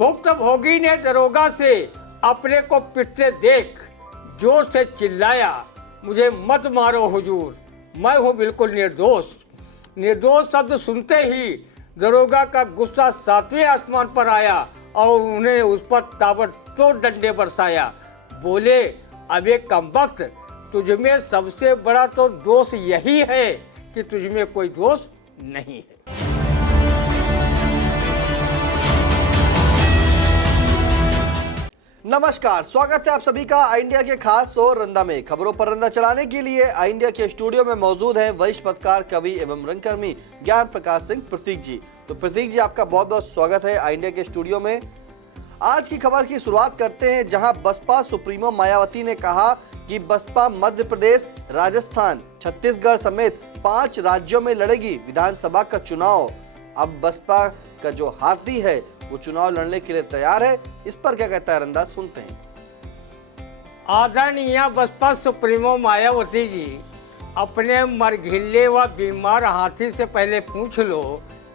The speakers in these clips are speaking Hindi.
भुक्त भोगी ने दरोगा से अपने को पिटते देख जोर से चिल्लाया, मुझे मत मारो हुजूर, मैं हूँ बिल्कुल निर्दोष। निर्दोष शब्द सुनते ही दरोगा का गुस्सा 7वें आसमान पर आया और उन्हें उस पर ताबड़तोड़ डंडे बरसाया। बोले, अबे कमबख्त, तुझमें सबसे बड़ा तो दोष यही है कि तुझमें कोई दोष नहीं है। नमस्कार, स्वागत है आप सभी का आई इंडिया के खास शो रंदा में। खबरों पर रंदा चलाने के लिए आई इंडिया के स्टूडियो में मौजूद हैं वरिष्ठ पत्रकार, कवि एवं रंगकर्मी ज्ञान प्रकाश सिंह प्रतीक जी। तो प्रतीक जी, आपका बहुत बहुत स्वागत है आई इंडिया के स्टूडियो में। आज की खबर की शुरुआत करते हैं, जहां बसपा सुप्रीमो मायावती ने कहा कि बसपा मध्य प्रदेश, राजस्थान, छत्तीसगढ़ समेत 5 राज्यों में लड़ेगी विधानसभा का चुनाव। अब बसपा का जो हाथी है वो चुनाव लड़ने के लिए तैयार है। इस पर क्या कहता है रंदा, सुनते हैं। आदरणीय बसपा सुप्रीमो मायावती जी, अपने मरघिल्ले व बीमार हाथी से पहले पूछ लो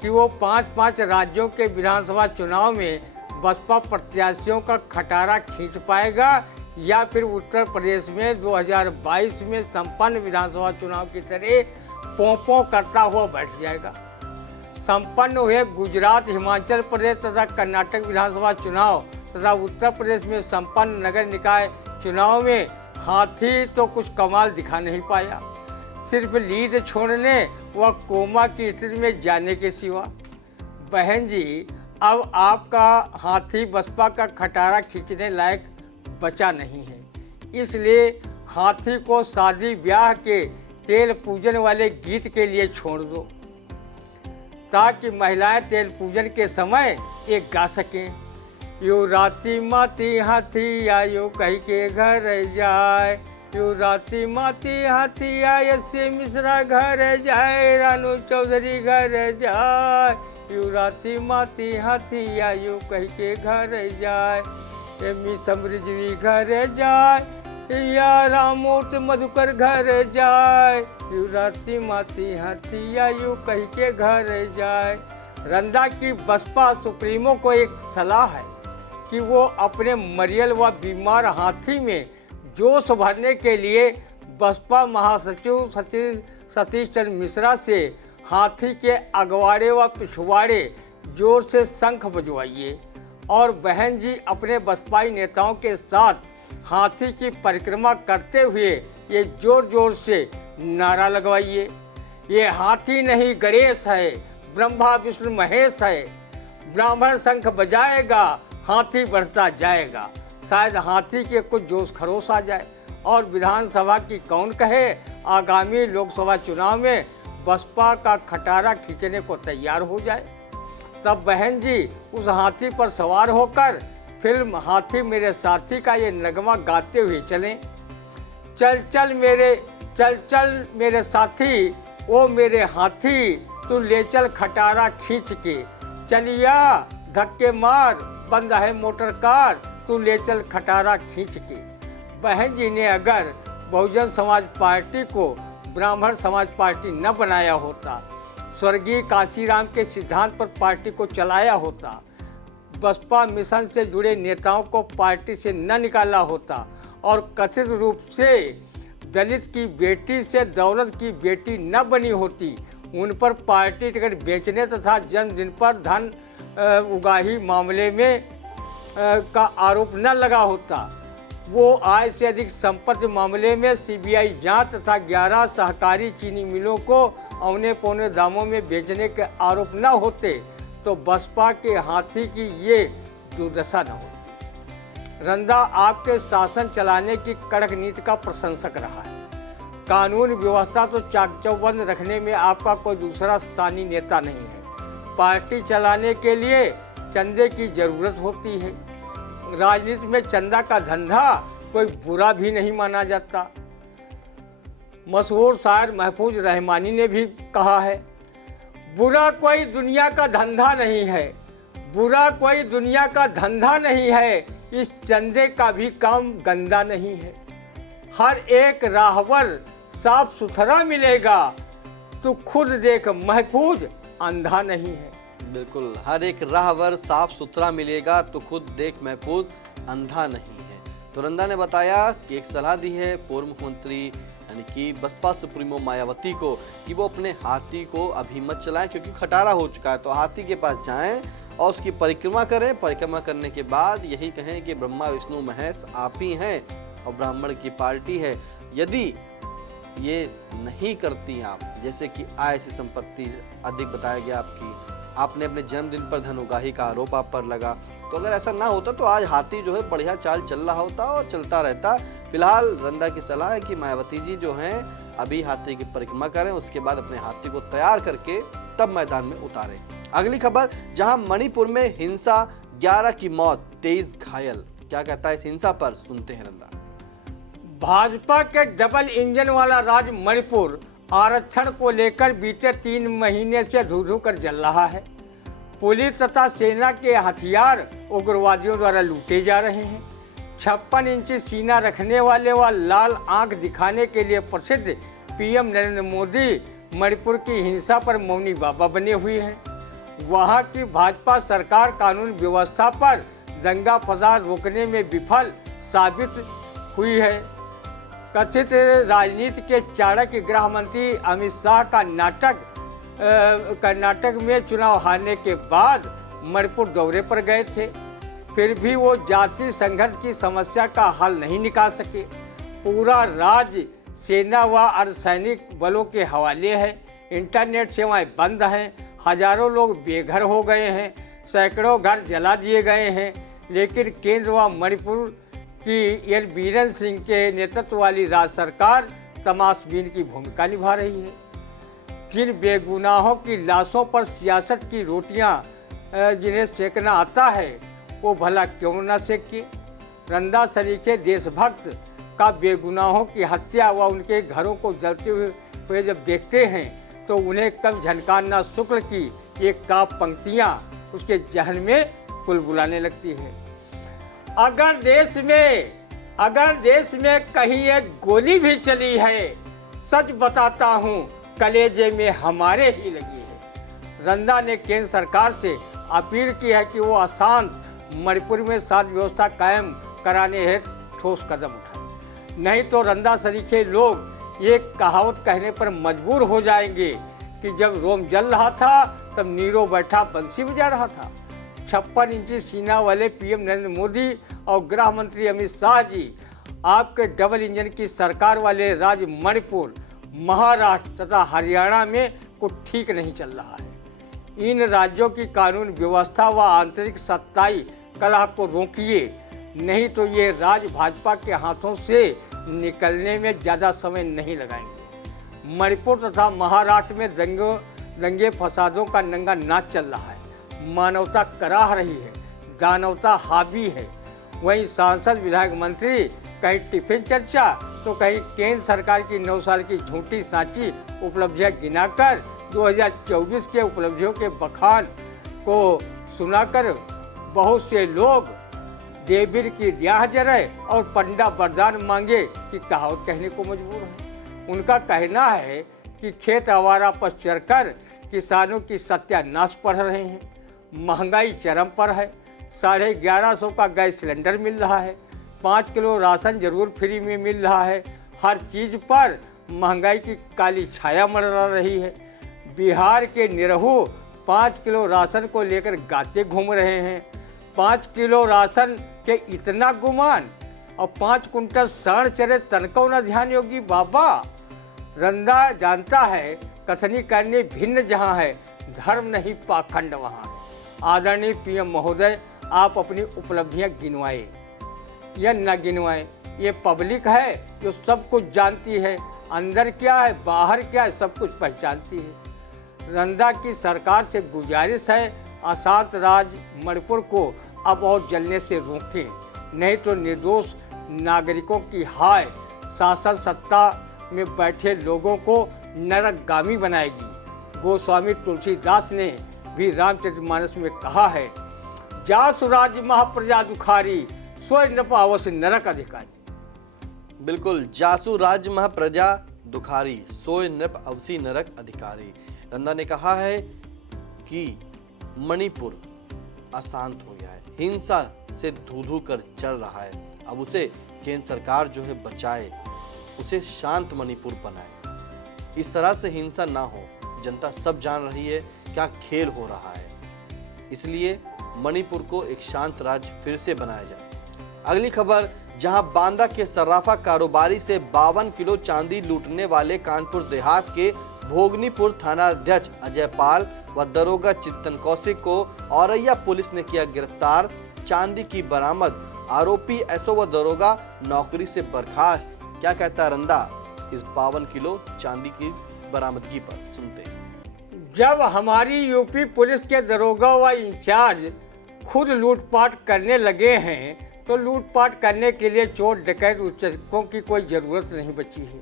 कि वो 5 राज्यों के विधानसभा चुनाव में बसपा प्रत्याशियों का खटारा खींच पाएगा या फिर उत्तर प्रदेश में 2022 में संपन्न विधानसभा चुनाव की तरह पों करता हुआ बैठ जाएगा। संपन्न हुए गुजरात, हिमाचल प्रदेश तथा कर्नाटक विधानसभा चुनाव तथा उत्तर प्रदेश में संपन्न नगर निकाय चुनाव में हाथी तो कुछ कमाल दिखा नहीं पाया, सिर्फ लीड छोड़ने व कोमा की स्थिति में जाने के सिवा। बहन जी, अब आपका हाथी बसपा का खटारा खींचने लायक बचा नहीं है, इसलिए हाथी को शादी ब्याह के तेल पूजन वाले गीत के लिए छोड़ दो, ताकि महिलाएं तेल पूजन के समय ये गा सकें। यो राती माती हाथी आयो कही के घर जाए, यो राती माती हाथी आय से मिश्रा घर जाए, रानू चौधरी घर जाए, यो राती माती हाथी आयो कही के घर जाए, एमी समृद्धि घर जाए, या रामूर्ति मधुकर घर जाए, यू राती माती हाथी आयु कही के घर जाए। रंदा की बसपा सुप्रीमो को एक सलाह है कि वो अपने मरियल व बीमार हाथी में जोश भरने के लिए बसपा महासचिव सतीश चंद्र मिश्रा से हाथी के अगवाड़े व पिछवाड़े जोर से शंख बजवाइए और बहन जी अपने बसपाई नेताओं के साथ हाथी की परिक्रमा करते हुए ये जोर जोर से नारा लगवाइए, ये हाथी नहीं गणेश है, ब्रह्मा विष्णु महेश है, ब्राह्मण शंख बजाएगा, हाथी बढ़ता जाएगा। शायद हाथी के कुछ जोश खरोश आ जाए और विधानसभा की कौन कहे, आगामी लोकसभा चुनाव में बसपा का खटारा खींचने को तैयार हो जाए। तब बहन जी उस हाथी पर सवार होकर फिल्म हाथी मेरे साथी का ये नगमा गाते हुए चलें। चल चल मेरे साथी, ओ मेरे हाथी, तू ले चल खटारा खींच के, चलिया धक्के मार, बंद है मोटर कार, तू ले चल खटारा खींच के। बहन जी ने अगर बहुजन समाज पार्टी को ब्राह्मण समाज पार्टी न बनाया होता, स्वर्गीय काशीराम के सिद्धांत पर पार्टी को चलाया होता, बसपा मिशन से जुड़े नेताओं को पार्टी से न निकाला होता और कथित रूप से दलित की बेटी से दौलत की बेटी न बनी होती, उन पर पार्टी टिकट बेचने तथा जन्मदिन पर धन उगाही मामले में का आरोप न लगा होता, वो आय से अधिक संपत्ति मामले में सीबीआई जांच तथा 11 सहकारी चीनी मिलों को औने पौने दामों में बेचने के आरोप न होते, तो बसपा के हाथी की ये दुर्दशा न होती। रंदा आपके शासन चलाने की कड़क नीति का प्रशंसक रहा है। कानून व्यवस्था तो चाक चौबंद रखने में आपका कोई दूसरा सानी नेता नहीं है। पार्टी चलाने के लिए चंदे की जरूरत होती है। राजनीति में चंदा का धंधा कोई बुरा भी नहीं माना जाता। मशहूर शायर महफूज रहमानी ने भी कहा है, बुरा कोई दुनिया का धंधा नहीं है, बुरा कोई दुनिया का धंधा नहीं है, इस चंदे का भी काम गंदा नहीं है। हर एक राहवर साफ सुथरा मिलेगा, तू खुद देख महफूज अंधा नहीं है। बिल्कुल, हर एक राहवर साफ सुथरा मिलेगा तो खुद देख महफूज, अंधा नहीं है। तो रंदा ने बताया कि एक सलाह दी है पूर्व मुख्यमंत्री यानी कि बसपा सुप्रीमो मायावती को कि वो अपने हाथी को अभी मत चलाएं, क्योंकि खटारा हो चुका है। तो हाथी के पास जाएं और उसकी परिक्रमा करें। परिक्रमा करने के बाद यही कहें कि ब्रह्मा विष्णु महेश आप ही हैं और ब्राह्मण की पार्टी है। यदि ये नहीं करती आप, जैसे कि आय से संपत्ति अधिक बताया गया आपने अपने जन्मदिन पर धन उगाही का आरोप आप पर लगा, तो अगर ऐसा ना होता तो आज हाथी जो है बढ़िया चाल चल रहा होता और चलता रहता। फिलहाल रंदा की सलाह है कि मायावती जी जो हैं अभी हाथी की परिक्रमा करें, उसके बाद अपने हाथी को तैयार करके तब मैदान में उतारें। अगली खबर, जहां मणिपुर में हिंसा, 11 की मौत, 23 घायल। क्या कहता है इस हिंसा पर, सुनते हैं रंदा। भाजपा के डबल इंजन वाला राज्य मणिपुर आरक्षण को लेकर बीते 3 महीने से धू कर जल रहा है। पुलिस तथा सेना के हथियार उग्रवादियों द्वारा लूटे जा रहे हैं। 56 इंची सीना रखने वाले व लाल आंख दिखाने के लिए प्रसिद्ध पीएम नरेंद्र मोदी मणिपुर की हिंसा पर मौनी बाबा बने हुए हैं। वहां की भाजपा सरकार कानून व्यवस्था पर दंगा फसाद रोकने में विफल साबित हुई है। कथित राजनीति के चाणक्य गृह मंत्री अमित शाह का कर्नाटक में चुनाव हारने के बाद मणिपुर दौरे पर गए थे, फिर भी वो जाति संघर्ष की समस्या का हल नहीं निकाल सके। पूरा राज्य सेना व अर्धसैनिक बलों के हवाले है। इंटरनेट सेवाएं बंद हैं, हजारों लोग बेघर हो गए हैं, सैकड़ों घर जला दिए गए हैं। लेकिन केंद्र व मणिपुर की एन बीरेन सिंह के नेतृत्व वाली राज्य सरकार तमाशबीन की भूमिका निभा रही है। जिन बेगुनाहों की लाशों पर सियासत की रोटियां जिन्हें सेकना आता है वो भला क्यों न सेके। रंदा सरीखे देशभक्त का बेगुनाहों की हत्या व उनके घरों को जलते हुए जब देखते हैं तो उन्हें कम झनकारना शुक्ल की एक काप पंक्तियां उसके जहन में बुलबुलाने लगती है। अगर देश में कहीं एक गोली भी चली है, सच बताता हूँ कलेजे में हमारे ही लगी है। रंदा ने केंद्र सरकार से अपील की है कि वो अशांत मणिपुर में शांति व्यवस्था कायम कराने हेतु ठोस कदम उठाए, नहीं तो रंदा सरीखे लोग ये कहावत कहने पर मजबूर हो जाएंगे कि जब रोम जल रहा था तब नीरो बैठा बंसी बजा रहा था। 56 इंची सीना वाले पीएम नरेंद्र मोदी और गृह मंत्री अमित शाह जी आपके डबल इंजन की सरकार वाले राज्य मणिपुर, महाराष्ट्र तथा हरियाणा में कुछ ठीक नहीं चल रहा है। इन राज्यों की कानून व्यवस्था व आंतरिक सत्ताई कलह को रोकिए, नहीं तो ये राज्य भाजपा के हाथों से निकलने में ज़्यादा समय नहीं लगाएंगे। मणिपुर तथा महाराष्ट्र में दंगे फसादों का नंगा नाच चल रहा है। मानवता कराह रही है, दानवता हावी है। वहीं सांसद विधायक मंत्री कहीं टिफिन चर्चा तो कहीं केंद्र सरकार की 9 साल की झूठी सांची उपलब्धियां गिनाकर 2024 के उपलब्धियों के बखान को सुनाकर बहुत से लोग देवीर की ब्याह जरे और पंडा वरदान मांगे की कहावत कहने को मजबूर है। उनका कहना है कि खेत आवारा पर चढ़कर किसानों की सत्यानाश पढ़ रहे हैं। महंगाई चरम पर है। 1150 का गैस सिलेंडर मिल रहा है, 5 किलो राशन जरूर फ्री में मिल रहा है। हर चीज़ पर महंगाई की काली छाया मंडरा रही है। बिहार के निरहू 5 किलो राशन को लेकर गाते घूम रहे हैं। 5 किलो राशन के इतना गुमान और 5 कुंटल साढ़ चरे तनको न ध्यान योगी बाबा। रंदा जानता है कथनी करने भिन्न जहाँ है, धर्म नहीं पाखंड वहाँ है। आदरणीय पीएम महोदय, आप अपनी उपलब्धियां गिनवाए या न गिनवाए, ये पब्लिक है जो सब कुछ जानती है, अंदर क्या है बाहर क्या है सब कुछ पहचानती है। रंदा की सरकार से गुजारिश है अशांत राज्य मणिपुर को अब और जलने से रोकें, नहीं तो निर्दोष नागरिकों की हाय शासन सत्ता में बैठे लोगों को नरकगामी बनाएगी। गोस्वामी तुलसीदास ने भी रामचरितमानस में कहा है, जासु राज्य महाप्रजा दुखारी, सोय न पावस नरक अधिकारी। बिल्कुल, जासु राज्य महाप्रजा दुखारी, सोय नृप अवसी नरक अधिकारी। रंदा ने कहा है कि मणिपुर अशांत हो गया है, हिंसा से धू कर चल रहा है। अब उसे केंद्र सरकार जो है बचाए, उसे शांत मणिपुर बनाए। इस तरह से हिंसा ना हो, जनता सब जान रही है क्या खेल हो रहा है। इसलिए मणिपुर को एक शांत राज्य फिर से बनाया जाए। अगली खबर, जहां बांदा के सर्राफा कारोबारी से 52 किलो चांदी लूटने वाले कानपुर देहात के भोगनीपुर थाना अध्यक्ष अजय पाल व दरोगा चित्तन कौशिक को औरैया पुलिस ने किया गिरफ्तार। चांदी की बरामद, आरोपी एसओ व दरोगा नौकरी से बर्खास्त। क्या कहता रंदा इस 52 किलो चांदी की बरामदगी पर, सुनते हैं। जब हमारी यूपी पुलिस के दरोगा व इंचार्ज खुद लूटपाट करने लगे हैं तो लूटपाट करने के लिए चोर डकैत उचक्कों की कोई ज़रूरत नहीं बची है।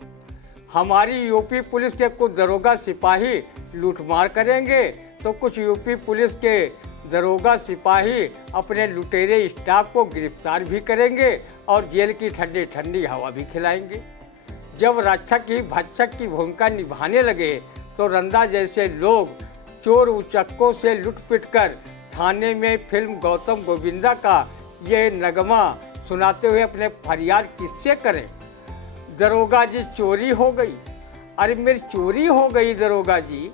हमारी यूपी पुलिस के कुछ दरोगा सिपाही लूटमार करेंगे तो कुछ यूपी पुलिस के दरोगा सिपाही अपने लुटेरे स्टाफ को गिरफ्तार भी करेंगे और जेल की ठंडी ठंडी हवा भी खिलाएंगे। जब रक्षक ही भक्षक की भूमिका निभाने लगे तो रंदा जैसे लोग चोर उचक्कों से लुट-पिट कर थाने में फिल्म गौतम गोविंदा का ये नगमा सुनाते हुए अपने फरियाद किससे करें। दरोगा जी चोरी हो गई, अरे मेरी चोरी हो गई दरोगा जी,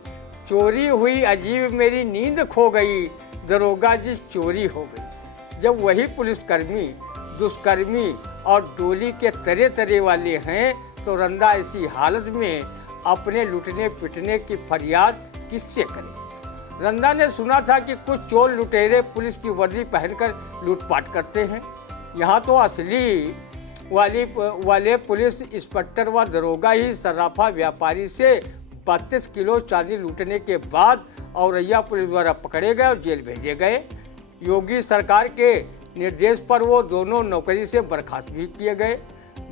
चोरी हुई अजीब मेरी नींद खो गई, दरोगा जी चोरी हो गई। जब वही पुलिसकर्मी दुष्कर्मी और डोली के तरह तरह वाले हैं तो रंदा ऐसी हालत में अपने लुटने पिटने की फरियाद किससे करें। रंदा ने सुना था कि कुछ चोर लुटेरे पुलिस की वर्दी पहनकर लूटपाट करते हैं। यहाँ तो असली वाले पुलिस इंस्पेक्टर व दरोगा ही सर्राफा व्यापारी से 32 किलो चांदी लूटने के बाद औरैया पुलिस द्वारा पकड़े गए और जेल भेजे गए। योगी सरकार के निर्देश पर वो दोनों नौकरी से बर्खास्त भी किए गए।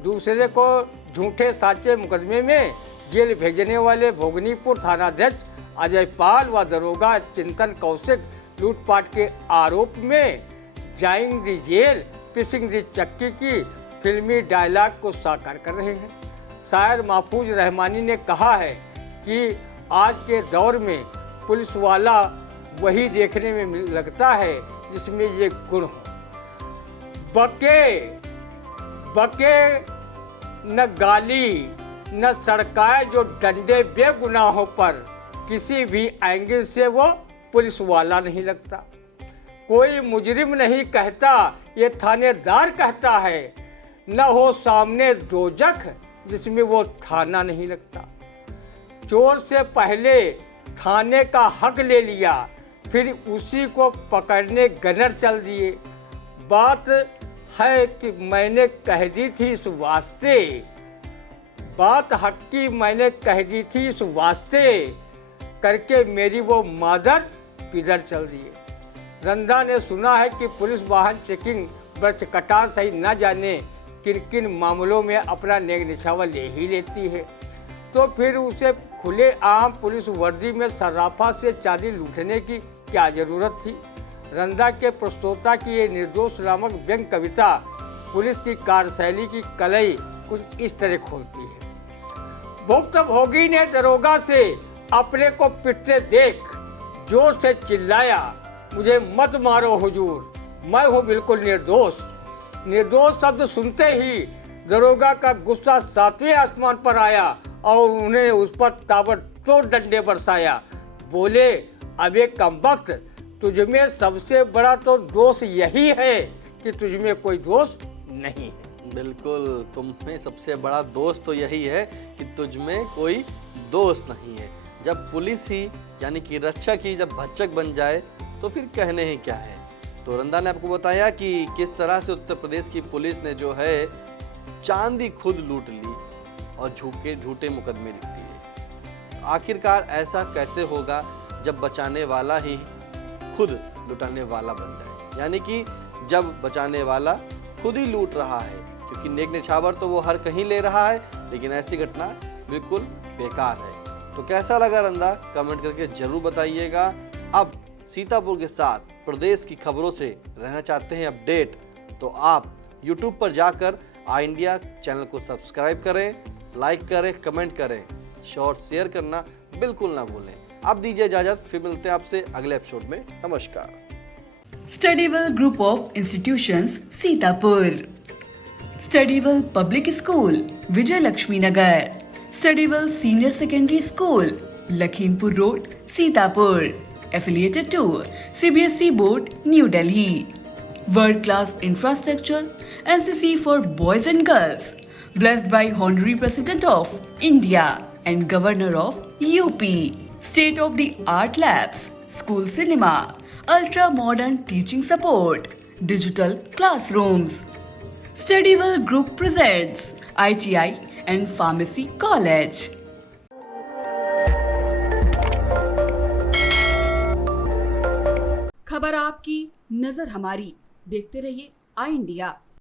दूसरे को झूठे साचे मुकदमे में जेल भेजने वाले भोगनीपुर थानाध्यक्ष अजय पाल व दरोगा चिंतन कौशिक लूटपाट के आरोप में जाएंगे जेल, पिसिंग दी चक्की की फिल्मी डायलॉग को साकार कर रहे हैं। शायर महफूज रहमानी ने कहा है कि आज के दौर में पुलिस वाला वही देखने में लगता है जिसमें ये गुण हो। बके न गाली न सड़काए जो डंडे बेगुनाहों पर, किसी भी एंगल से वो पुलिस वाला नहीं लगता। कोई मुजरिम नहीं कहता, ये थानेदार कहता है। न हो सामने दोजख जिसमें वो थाना नहीं लगता। चोर से पहले थाने का हक ले लिया, फिर उसी को पकड़ने गनर चल दिए। बात है कि मैंने कह दी थी इस वास्ते, बात हक की मैंने कह दी थी इस वास्ते, करके मेरी वो मादर पिदर चल दिए। रंदा ने सुना है कि पुलिस वाहन चेकिंग बर्च कटा सही न जाने किन किन मामलों में अपना नेक निछावा ले ही लेती है, तो फिर उसे खुले आम पुलिस वर्दी में सर्राफा से चांदी लूटने की क्या जरूरत थी। रंदा के प्रस्तोता की ये निर्दोष नामक व्यंग कविता पुलिस की कार्यशैली की कलई कुछ इस तरह खोलती है। भुक्तभोगी ने दरोगा से अपने को पिटते देख जोर से चिल्लाया, मुझे मत मारो हुजूर, मैं हूँ बिल्कुल निर्दोष। निर्दोष शब्द सुनते ही दरोगा का गुस्सा 7वें आसमान पर आया और उन्हें उस पर ताबड़तोड़ डंडे बरसाया। बोले, अबे कमबख्त, तुझमें सबसे बड़ा तो दोष यही है कि तुझमें कोई दोष नहीं है। बिल्कुल, तुम में सबसे बड़ा दोष तो यही है कि तुझमें कोई दोष नहीं है। जब पुलिस ही यानी कि रक्षक ही जब भक्षक बन जाए तो फिर कहने ही क्या है। तो रंदा ने आपको बताया कि किस तरह से उत्तर प्रदेश की पुलिस ने जो है चांदी खुद लूट ली और झूठे मुकदमे लिख दिए। आखिरकार ऐसा कैसे होगा जब बचाने वाला ही खुद लुटाने वाला बन जाए, यानी कि जब बचाने वाला खुद ही लूट रहा है, क्योंकि नेक निछावर तो वो हर कहीं ले रहा है, लेकिन ऐसी घटना बिल्कुल बेकार है। तो कैसा लगा रंदा, कमेंट करके जरूर बताइएगा। अब सीतापुर के साथ प्रदेश की खबरों से रहना चाहते हैं अपडेट, तो आप YouTube पर जाकर आई इंडिया चैनल को सब्सक्राइब करें, लाइक करें, कमेंट करें, शॉर्ट शेयर करना बिल्कुल ना भूलें। आप दीजिए इजाजत, फिर मिलते हैं आपसे अगले एपिसोड में। नमस्कार। Studyville Group of Institutions, Sitapur. Studyville Public School, Vijay Lakshmi Nagar. Studyville Senior Secondary School, Lakhimpur Road, Sitapur. Affiliated to CBSE Board, New Delhi. World class infrastructure, NCC for boys and girls. Blessed by Honorary President of India and Governor of UP. State of the art labs, school cinema, ultra modern teaching support, digital classrooms. Studyville Group presents ITI and Pharmacy College. खबर आपकी, नजर हमारी। देखते रहिए आई इंडिया।